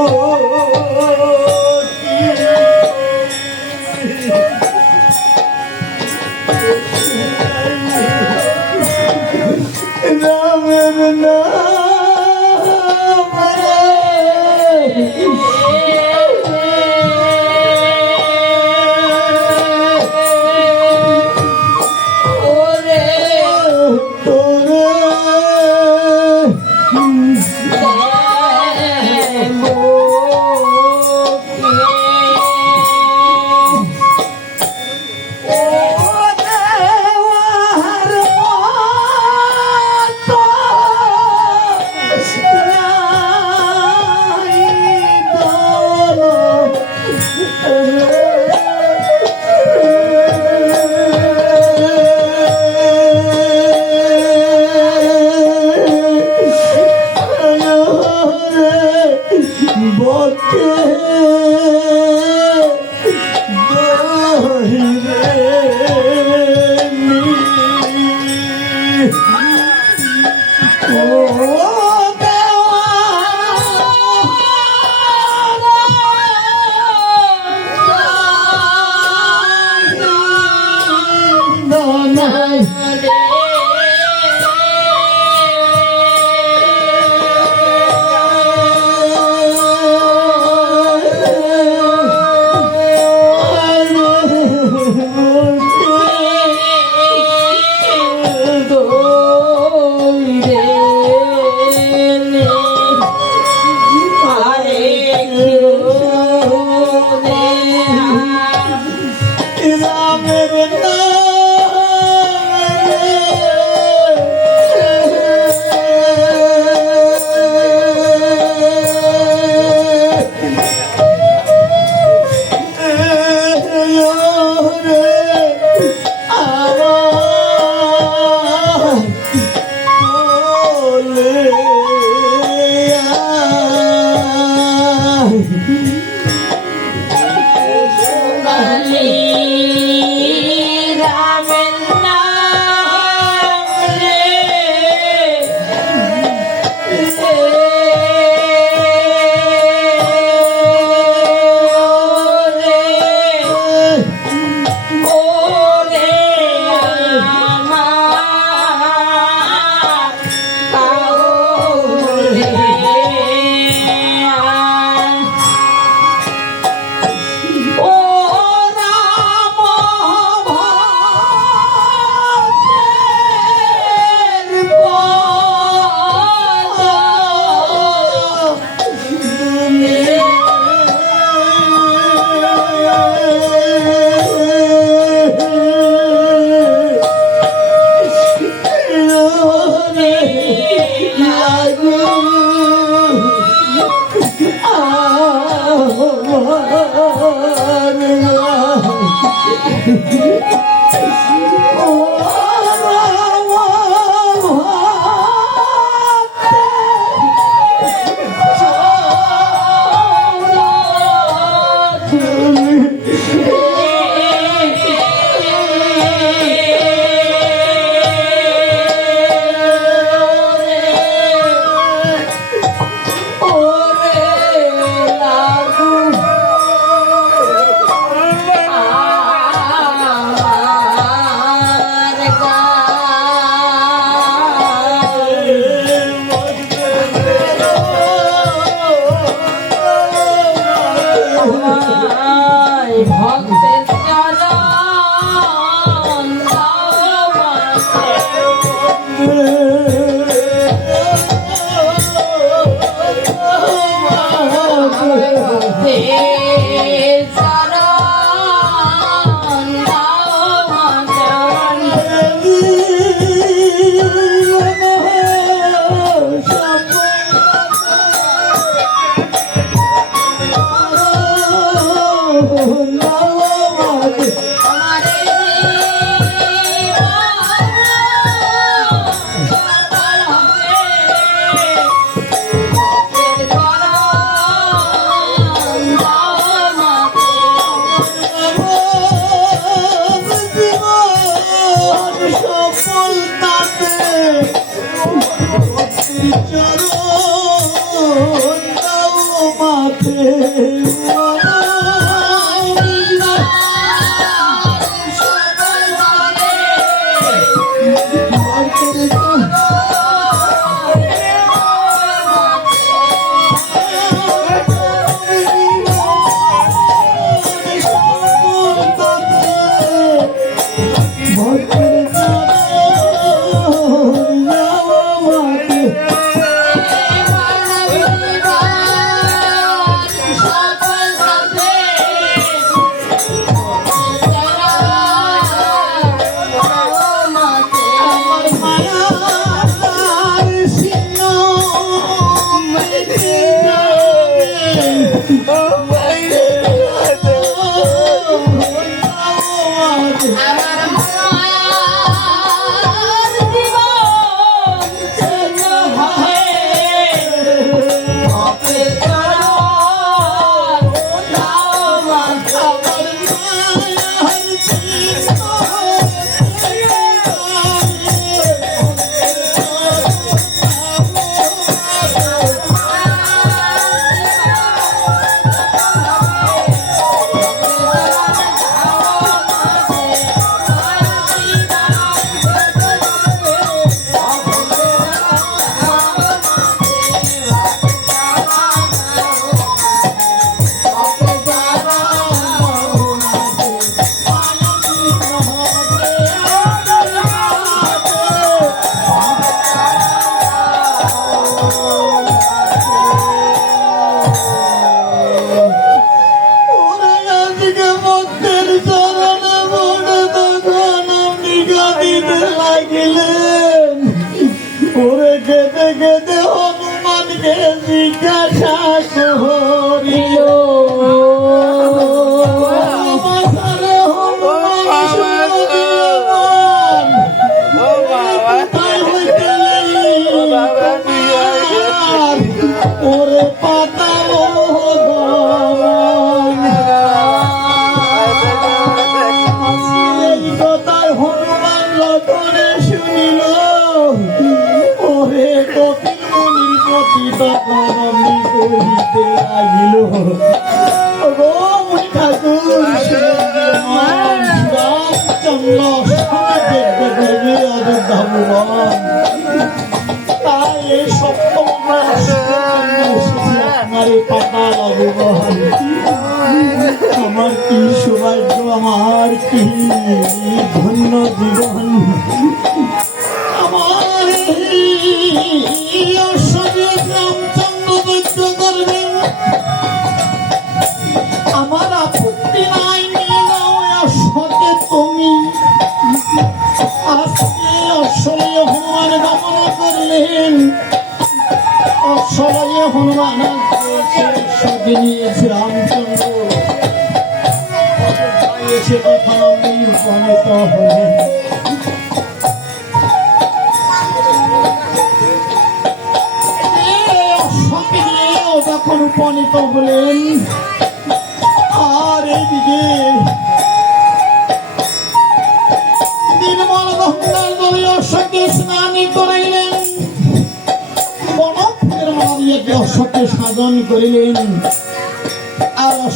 Oh.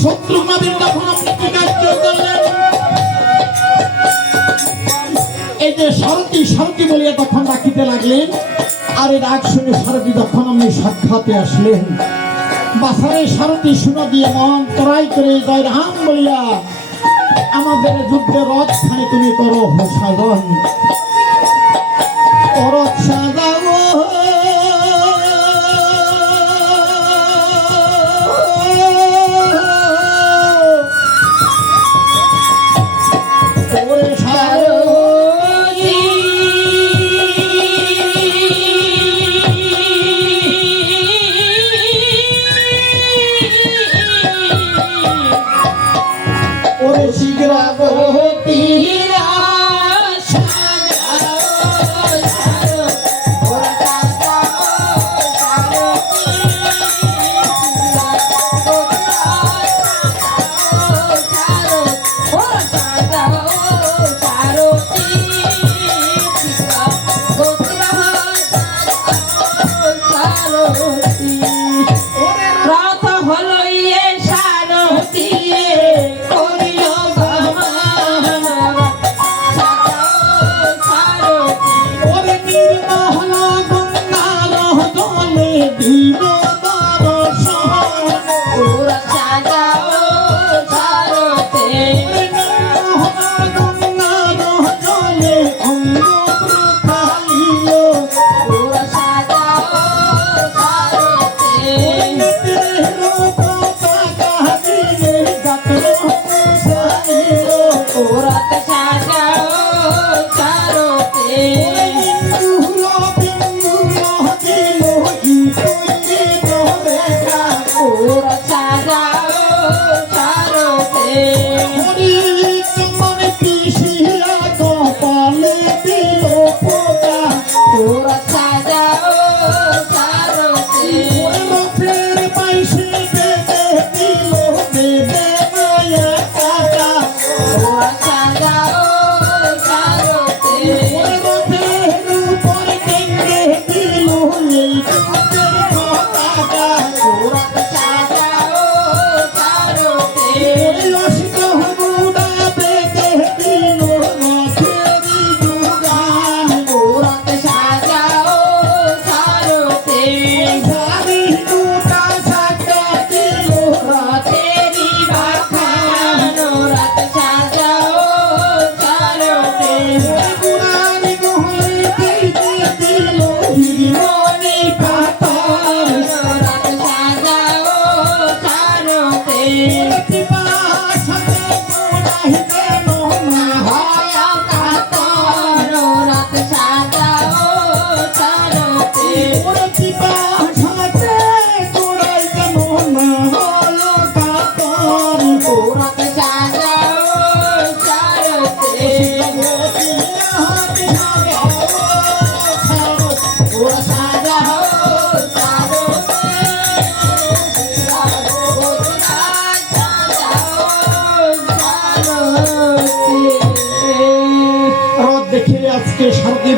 শত্রু নবীর যখন আপনি কার্য করলেন? এই যে সারথি সারথি বলিয়া তখন ডাকিতে লাগলেন, আর এই ডাক শুনে সারথি তখন আপনি সাক্ষাতে আসলেন। বাসারে সারথি শুনে দিয়ে মন তরাই করে জয় রাম বলিয়া, আমাদের যুদ্ধের রথ খানে তুমি করো সাধন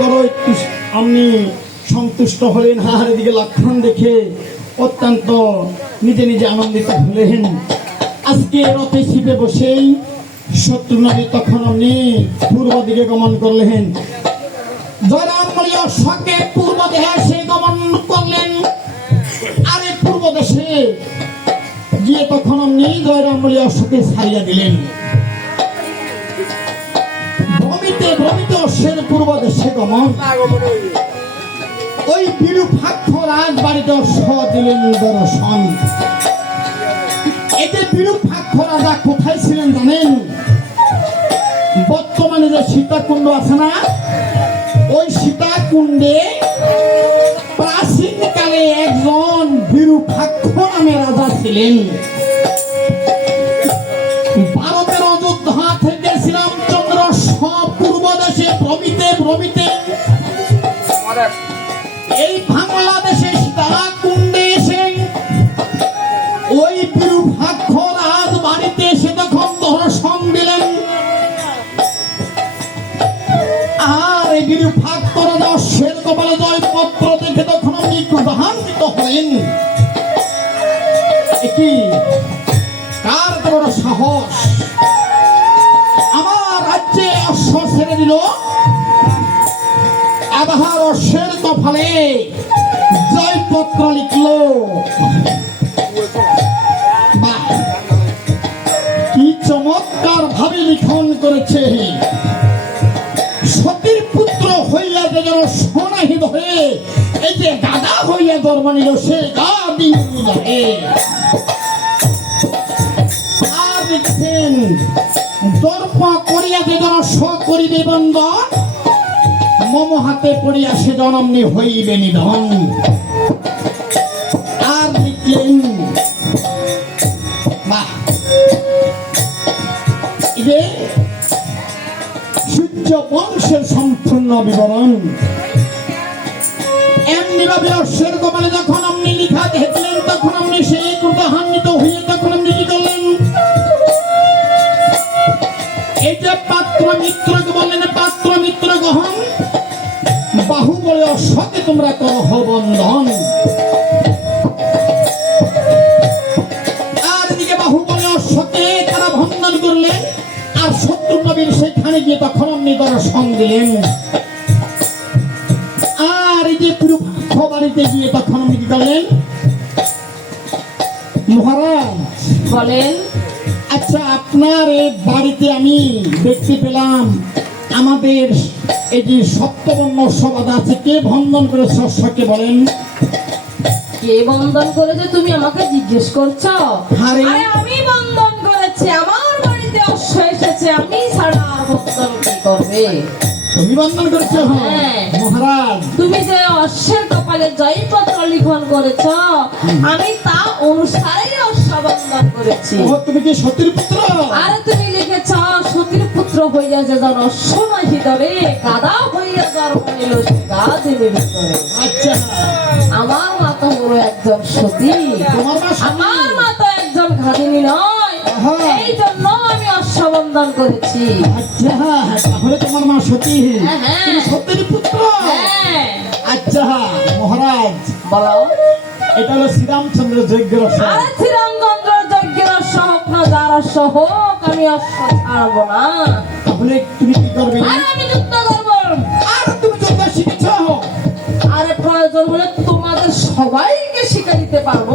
বড় একটু আপনি সন্তুষ্ট হলেন। আর এদিকে লক্ষণ দেখে অত্যন্ত নিজে নিজে আনন্দিত হলেন। আজকে রথে ছিপে বসেই শত্রু নদী তখন আপনি পূর্ব দিকে গমন করলেন। জয়রাম বলিয়া শকে পূর্ব দেশে গমন করলেন। আরে পূর্ব দেশে গিয়ে তখন আপনি জয়রাম বলিয়া শকে ছাড়িয়া দিলেন। পূর্ব দেশে গমন ওই দিলেন দর্শন। এতে রাজা কোথায় ছিলেন জানেন? বর্তমানে যে সীতাকুণ্ড আছে না, ওই সীতাকুণ্ডে প্রাচীন কালে একজন বিরূপাক্ষ নামে রাজা ছিলেন। দেশে ভ্রমিতে ভ্রমিতে এই বাংলাদেশে সীতাকুণ্ডে এসে ওই বিরূপাক্ষ রাজ বাড়িতে এসে তখন দিলেন, আর এই বিরূপাক্ষ রাজা শের কপালে জয় পত্র দেখে তখন হলেন। কি? কার বড় সাহস? আবহার অশ্বের কপালে জয়পত্র লিখলো! কি চমৎকার ভাবে লিখন করেছে। সতীর পুত্র হইয়া যে যেন সোনাহি ধরে এই যে গাদা হইয়া জন্ম নিল সে গা আর দর্প করিয়া যে যেন স করিবে বন্দন মম হাতে পড়িয়া সে জনমনি হইবে নিধন। আর সূর্য বংশের সম্পূর্ণ বিবরণ। এমনি ভাবে অশ্বের কপালে যখন আপনি লিখা দেখলেন, তখন আপনি সেই হয়ে তখন আপনি কি করলেন? এই যে পাত্র মিত্রকে বললেন, পাত্র মিত্র গ্রহণ বাহু বলে তোমরা করহ বন্ধন আর এদিকে বাহু বলে তারা বন্ধন করলেন আর শত্রু নবীর সেখানে গিয়ে তখন আপনি দিলেন। আর এই যে পুরুষ বাড়িতে গিয়ে তখন কি করলেন? মহারাজ বলেন। আচ্ছা আপনার বাড়িতে আমি দেখতে পেলাম আমাদের এই যে সপ্তবর্ণ সবাদ আছে কে বন্ধন করে শস্যকে বলেন? কে বন্ধন করেছে তুমি আমাকে জিজ্ঞেস করছ? আরে। আমি বন্ধন করেছি আমার বাড়িতে অশ্ব এসেছে আমি ছাড়া আর বন্ধন কি করবে? তুমি বন্ধন করেছ? হ্যাঁ। মহারাজ। তুমি যে অশ্বের কপালে জয়পত্র লিখন করেছ আমি তা অনুসারে অশ্ব বন্ধন করেছি। ও তুমি কি সতীর পুত্র? আরে তুমি লিখেছ পুত্র হইয়া যে জন অশ্ব নাহি কাদা হইয়া যার সে ভিতরে আচ্ছা। আমার মা তো বড় একজন সতী। আমার মা তো একজন নয়। এই জন্য আমি অশ্ববন্ধন করেছি। আচ্ছা তাহলে তোমার মা সতী। হ্যাঁ, হ্যাঁ। সতীর পুত্র। হ্যাঁ। আচ্ছা মহারাজ। বলো। এটা হলো শ্রীরামচন্দ্র যজ্ঞ আরে শ্রীরামচন্দ্র যজ্ঞের অশ্ব সহ না যার হোক আমি অস্ত্র ছাড়বো না। তাহলে তুমি কি করবে? আমি যুদ্ধ করব। আর তুমি যুদ্ধ শিখেছ? আরে প্রয়োজন হলে তোমাদের সবাইকে শিখে দিতে পারব।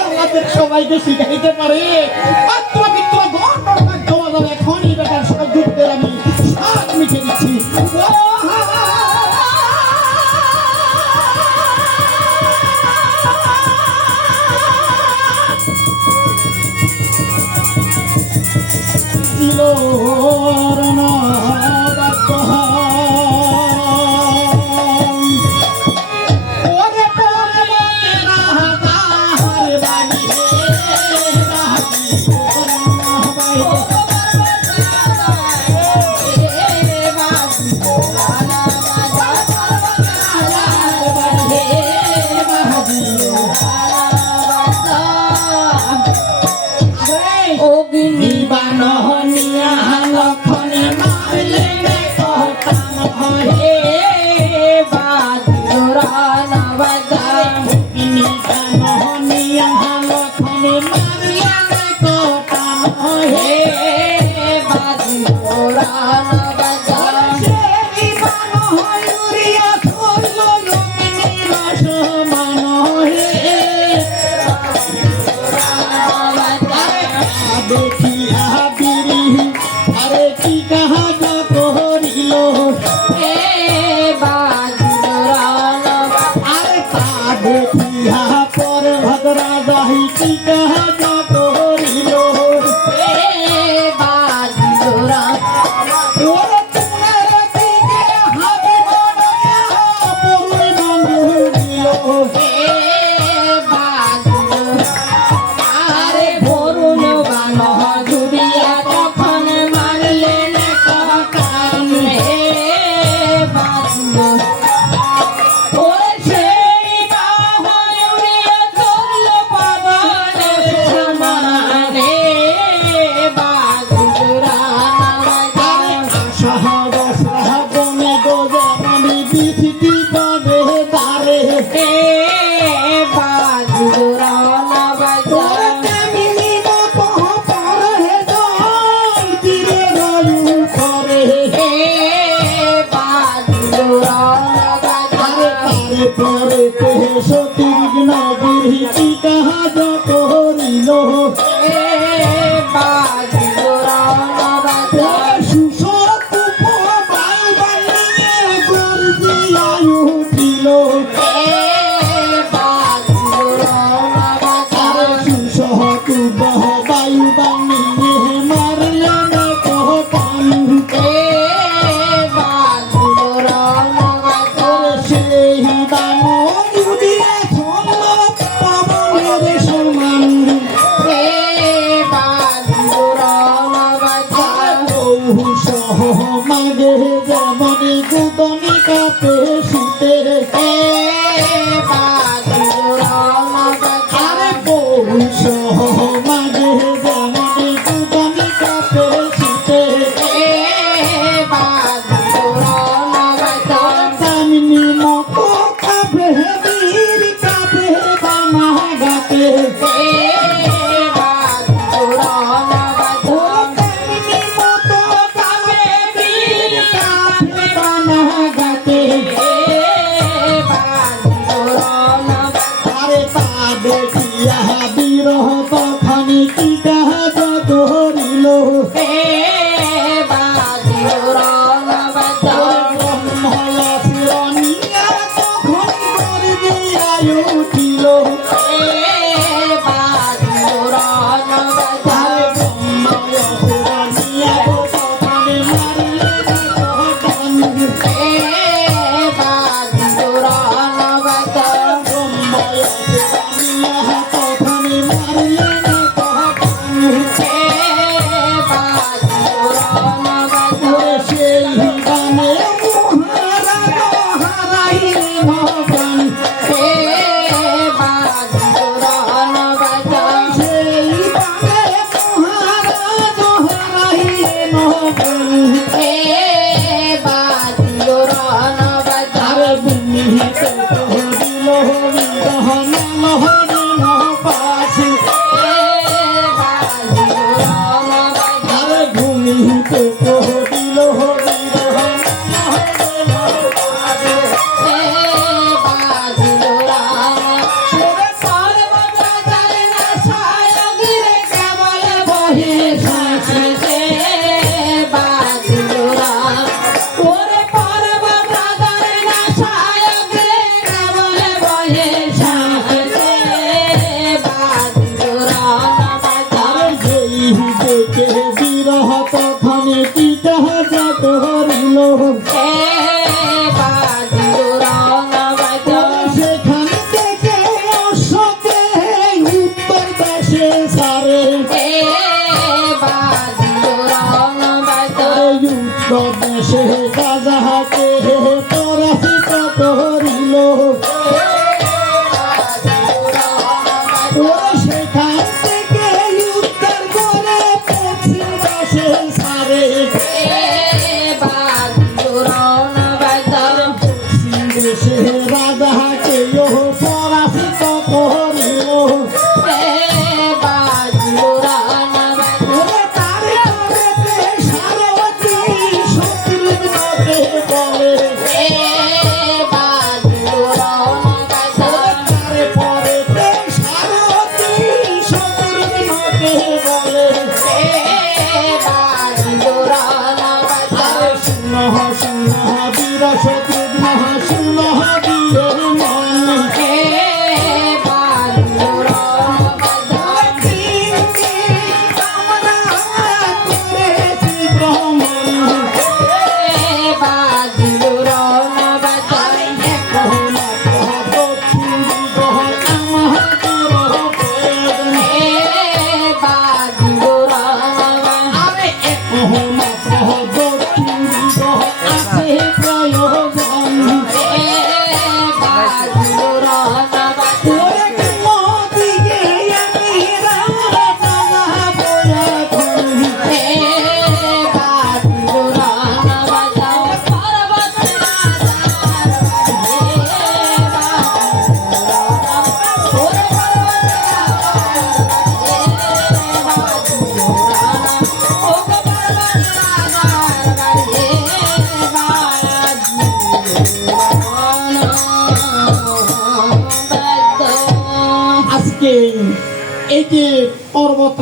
আমাদের সবাইকে শিখাইতে পারে। পাত্র মিত্র গণ তোমাদের এখনই। ছিল ওরে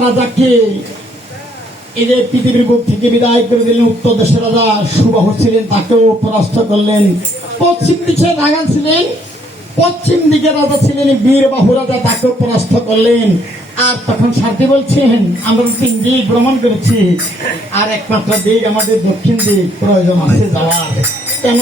রাজাকে এদের পৃথিবীর বুক থেকে বিদায় করে দিলেন উত্তর দেশের রাজা। সুবাহ ছিলেন, তাকেও পরাস্ত করলেন। পশ্চিম দিকে রাগা ছিলেন, পশ্চিম দিকে রাজা ছিলেন বীর বাহু রাজা, তাকেও পরাস্ত করলেন। আর তখন সারথি বলছেন, আমরা তিন দিক ভ্রমণ করেছি। আর একমাত্র দিক আমাদের দক্ষিণ দিক। প্রয়োজন আছে যাওয়ার। কেন?